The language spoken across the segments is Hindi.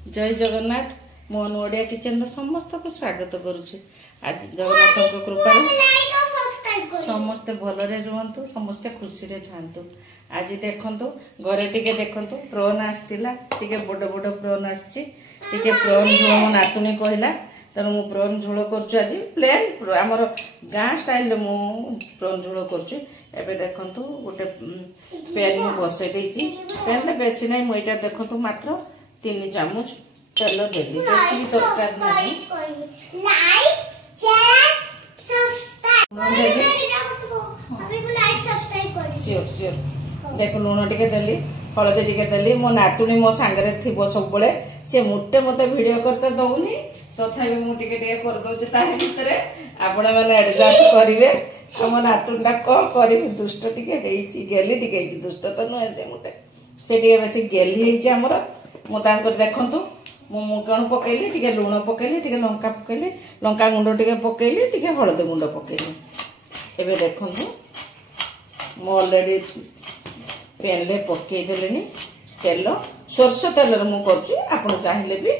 जय जगन्नाथ मोहन ओडिया किचन समस्त को स्वागत करुचे। आज जगन्नाथ कृपा समस्ते भलरे रुहतु, समस्ते खुशी रे थांतु। आज देखंतु घरे टिके देखंतु प्रोन आस्तिला, टिके बड़ बड़ प्रोन आछि, टिके प्रोन झोल मो नातुनी कहला तेणु मु प्रोन झोल करछु। आज प्लेन आमर गाँ स्टाइल मु प्रोन झोल करछु। एबे देखंतु गोटे पैन मु बसै देछि। पैन ले बेसी नै मोइटा देखंतु मात्र 3 चामच तेल देली, बेसी भी दरकार नहीं। Like share subscribe sure sure. देख लुण टिके देली, हलदी टिके देली। मो नातुनी मो सांगरे थिबो सब बेले, से मुट्टे मते वीडियो करते दउनी, तथापि मु टिके टिके कर दउची। ताहि भितरे आपण माने एडजस्ट करिवे। मो नातुनटा कोन करिबि, दुष्ट टिके हेइची, गेली टिके हेइची, दुष्ट त न से मुटे से टिके बेसी गेली हेइची हमर। मु तांकर देखंतु मु कौन पकईली, टिके लुण पकईली, टिके लंका पकईली, लंका गुंड टिके पकईली, टिके हलदी गुंड पकईली। एबे देखंतु मु ऑलरेडी पैन ले पकई देलेनी तेल, सरसो तेल रे मु करछि। आपण चाहिले भी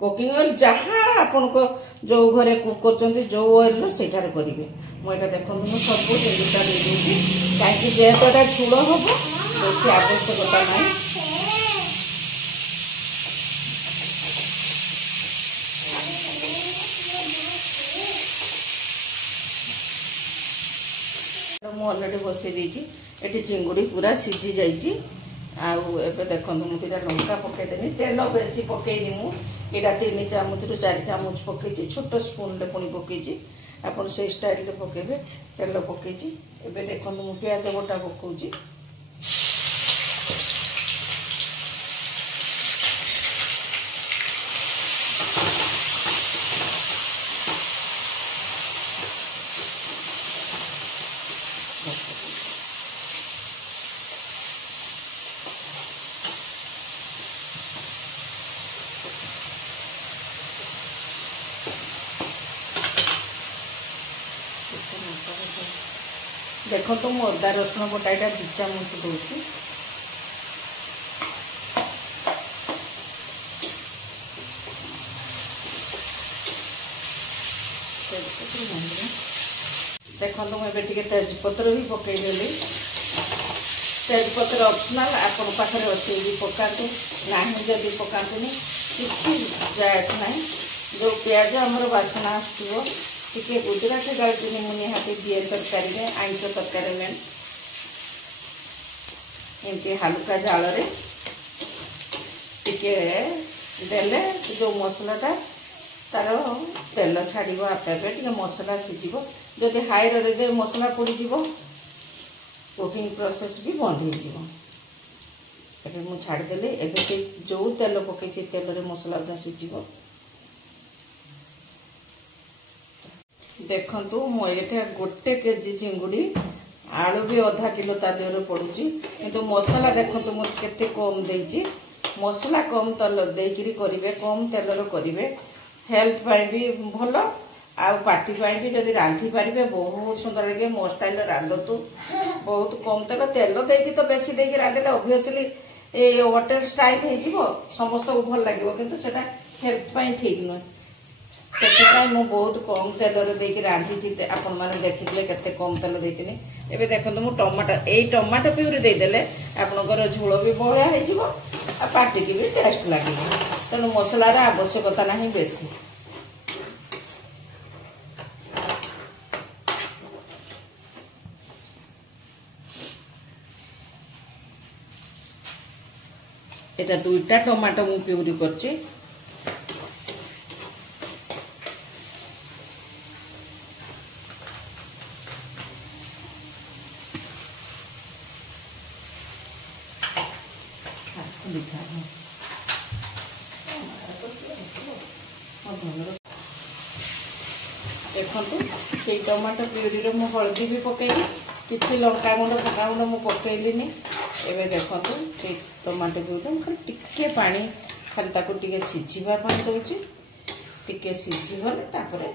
कुकिंग ऑयल जहाँ आपण को जो घरे कुक करछन्ती जो ऑयल लो सेठार करिवे। मु एटा देखंतु मु सब तेलटा दे दूची, काहे जेतटा झुल होबो बेसी आवश्यकता नाही। मु ऑलरेडी बसई देछि। एटी चिंगुड़ी पूरा सिझी जाइछि। आउ एबे देखंतु मु तिरा लंका पकई देनी। तेल बेसी पकईनी, मु एटा 3 चामच रु 4 चामच पकईछि। छोट स्पून ले पुनी पकईछि, आपण से स्टाइल रे पकेबे। तेल पकईछि। एबे देखंतु मु प्याज गोटा पकौछि। देखो तो मु अदा रसुण बटा यहाँ 2 चामच दूसरी। देखो तो मुझे टे तेजपत्र भी पकईदेली। तेजपत्र ऑप्शनल, आपण पाखे अच्छे भी पकातु ना, जदि पकातुनि किसी जायस ना। जो प्याज आमर बासना आसो, टिके गुजराती दालचीनी मु निहाती दिए तरकारी में, आइंस तरकारी में एमती हल्का जाल रे टिके देले जो मसलाटा तार तेल छाड़ आपे आपे, टिके मसला सीझ। जदि हाई रे दे मसला पोड़ी कुकिंग प्रोसेस भी बंद हो। मु छाड़देली। एबे जो तेल पकई तेल रे मसला सीझ। देखंतु मो एटा गोटे केजी चिंगुड़ी, आलू भी आधा किलो ता देहरे पड़ुची, किंतु मसला देखंतु मो केते कम देइची। मसला कम तेल देइकिरी करिवे, कम तेल रो करिवे, हेल्थ पाई भी भलो, आ पार्टी पाई भी जदि रांधी पारिबे बहुत सुंदर लगे। मो स्टाइल रांधतु, बहुत कम तेल तेल देइकी तो बेसी देइकी रांधले ऑब्वियसली ए होटल स्टाइल हे जिवो, समस्त को भल लागिवो, किंतु सेटा हेल्थ पाई ठीक न। मु बहुत कम तेल रांधी। आपण मैंने देखिए केते कम तेल देती। एबे देखो मु टमाटो प्यूरी देदेले आपणकर झोल भी बढ़िया हो, पार्टी की भी टेस्ट लगे। तेणु मसलार आवश्यकता ना बेसी। एटा 2टा टमाटो मु प्यूरी करछि। देखु से टमाटो प्यूरी मु हलदी भी पकईली, किसी लंका गुंड फका गुंड मु पकईलिनी। एबे देखु से टमाटो प्यूरी खाली टिके पानी खाली ताको टिके सिझिबा पानी दउची। टिके सिझिगले तापरे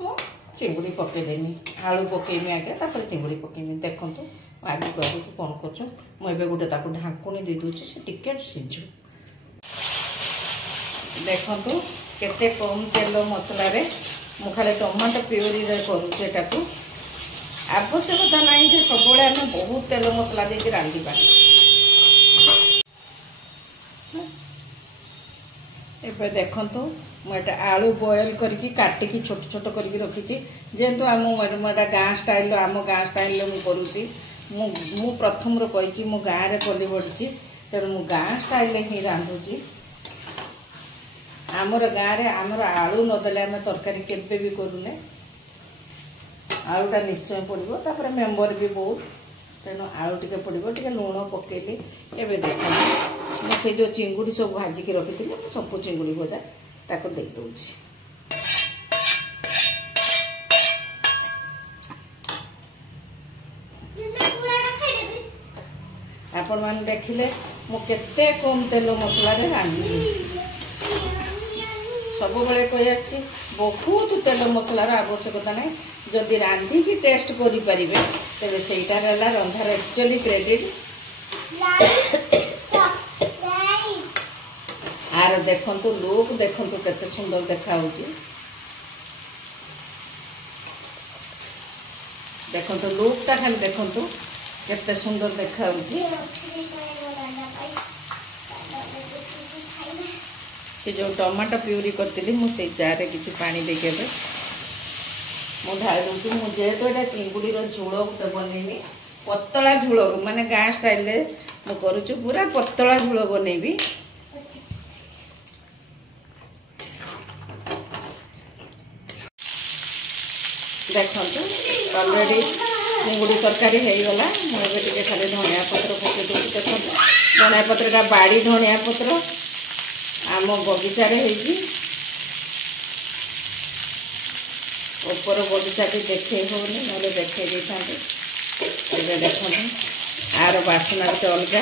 मु चिंगुड़ी पकईदेमी, आलू पकईमी आगे, तापर चिंगुड़ी पकईमी। देखंतु आगे करी कौन कर गोटे ढाकुणी दे दूची से टिके सिझु। देखंतु केते कम तेल मसला रे मु खाली टमाटो प्यूरी रे करूँ आवश्यकता नहीं जे सब आम बहुत तेल मसला दे रांधिबा। एबे देखंतु मुझे आलू बॉयल करके काटिकी छोट छोट करके रखी जेहेतु आम मुझे गाँ स्टाइल आम गाँ स्टाइल मु करुँची मु प्रथम कही मु गाँव में पली बढ़ी तेणु मु गाँ स्टाइल ही रांधुची। आमर गाँव में आमर आलू नदेले आम तरकारी केबे भी करूने आलूटा निश्चय पड़ो तापर मेम्बर भी बहुत तेणु आलू टिके पड़ो टे लुण पकेली। एबे देखो मुझे जो चिंगुड़ी सब भाजिकी रखी थी सब चिंगुड़ी भजा ताको दे दूची। आपण मैंने देखिले मु केते कम तेल मसला रे रांधि सब बेले कही आछि बहुत तेल मसलार आवश्यकता नहीं जदि रांधिकी टेस्ट करि परिबे तेबे सेइटा रहला रंधार एक्चुअली क्रेडिट। आर देखंतु लोक देखंतु केते सुंदर देखा होची देखंतु लोकटा खाली देखंतु केते सुंदर देखा होची। से जो टमाटो प्यूरी करती मुझे जार किसी पानी देके मुझे ढाई दूसरी मुझे ये चिंगुड़ीर झोल गोटे बनैबी पतला झोल माने गाँ स्टाइल मु करुचु पूरा पतला झोल बनैबी। देखो अलरेडी चिंगुड़ी तरकारी होगला मुझे खाली धनिया पत्र पकई दूसरी देखो धनिया पत्रटा बाड़ी धनिया पत्र आम बगीचार ऊपर बगीचा भी देखे होनी ना देखे था देखो आर बासना गोटे अलग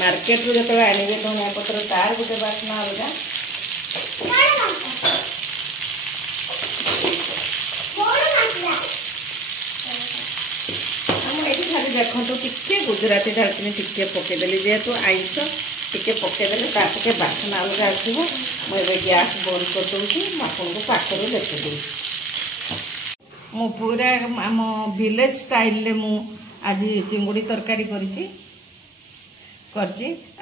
मार्केट रू जो आने धनिया पत्र तार गोटे बासना अलग। खाली देखो टिके गुजराती डालचिनी टिके पकईदेली जेहेतु आइस टिके पकईदेले टे बासना अलग आसो मुझे गैस बंद कर दूसरी आपको पाखर देखी दूँ मु पूरा आम विलेज स्टाइल मु आज चिंगुड़ी तरकारी करची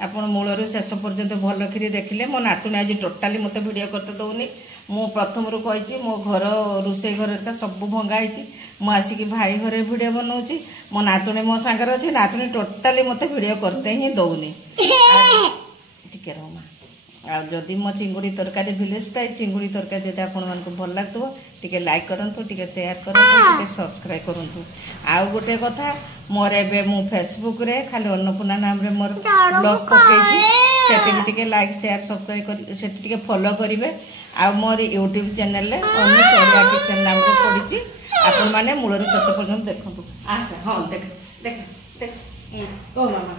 आपण मूलर शेष पर्यंत भल कि देखिले मो नातुणी आज टोटाली मत भिडियो करते दौनी मु प्रथम कही मो घर रोसे घर सब भंगाई मु आसिक भाई घरे भिडियो बनाऊँगी मो नातुणी मो सांगे अच्छे नातुणी टोटाली मत भिडियो करते ही दौनी टिके रह जदि मो चिंगुड़ी तरकारी विलेज स्टाइल चिंगुड़ी तरकारी जब आपको भल लगो टिके लाइक करूँ टिके शेयर करूँ सब्सक्राइब करूँ। आउ गोटे कथा मोर ए मु फेसबुक रे खाली अन्नपूर्णा नाम रे मोर ब्लॉग पकई से लाइक शेयर सब्सक्राइब से फॉलो करेंगे। आ मोर YouTube channel Anush Odia kitchen नाम रे पड़ी आपण माने मूलर शेष पर्यंत देखो। आसा हाँ देख देख देख कह मामा